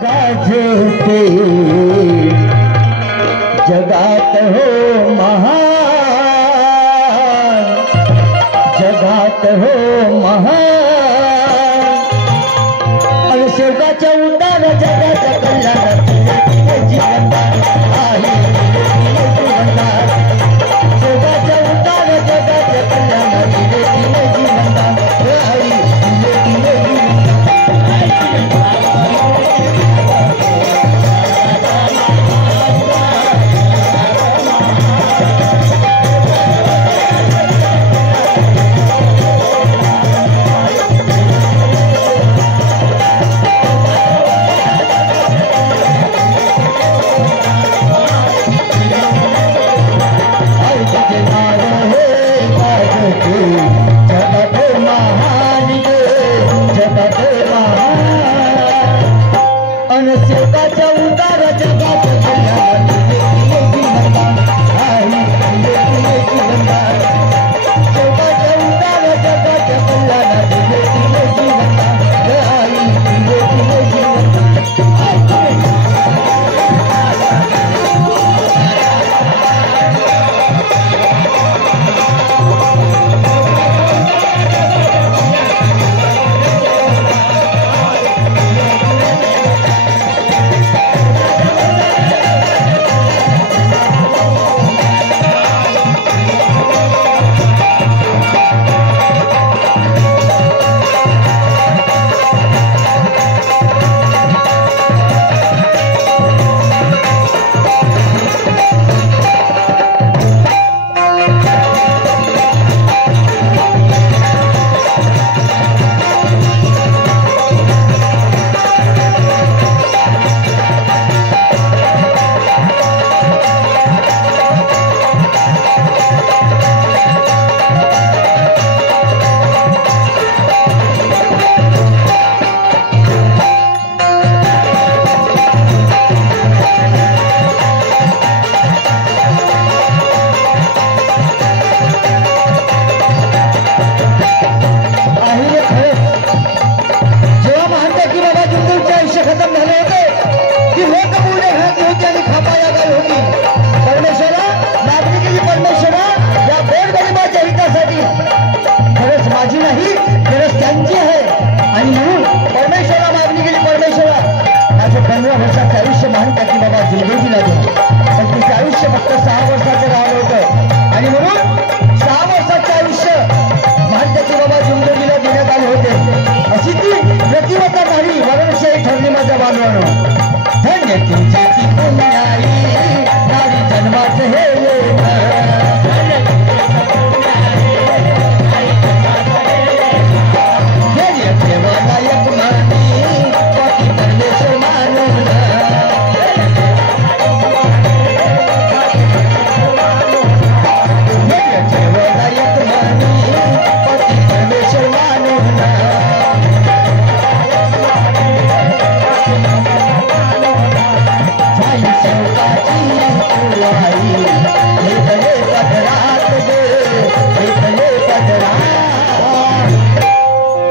गाजते जगात हो महान, जगात हो महान, शेवटाच्या उदार जगाच्या कल्याणात जीवनदान आहे, जीवनदान शेवटाच्या उदार जगाच्या कल्याणात जीवनदान आहे, शेवटाच्या उदार जगाच्या कल्याणात जीवनदान आहे, जीवनदान शेवटाच्या उदार जगाच्या कल्याणात जीवनदान आहे, माझी नाही गरज त्यांची आहे आणि म्हणून परमेश्वरा मागणी केली, परमेश्वरा माझं 15 वर्षाचं आयुष्य महानकाची बाबा जिंदगीला दिलं, पण तिचं आयुष्य फक्त 6 वर्षाचं राहिलं होतं आणि म्हणून 6 वर्षाचं आयुष्य महानकाची बाबा जिंदगीला देण्यात आले होते. अशी ती प्रतिवता नारी वरणशाही ठरली माझ्या बांधवानं. धन्य तुमची ती पुण्याई नारी जन्माचं हे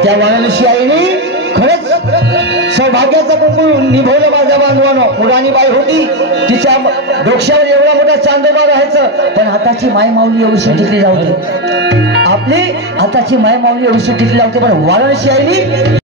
त्या वाराणसी आईने खरंच सौभाग्याचा कुंकू निभवलं माझ्या बांधवानं. पुराणी बाई होती, तिच्या डोक्यावर एवढा मोठा चांदोबा राहायचं, पण हाताची माय माऊली एवढी टिकली जाऊती, आपली हाताची माय माऊली एवढी टिकली जाऊती. पण वाराणसी आईने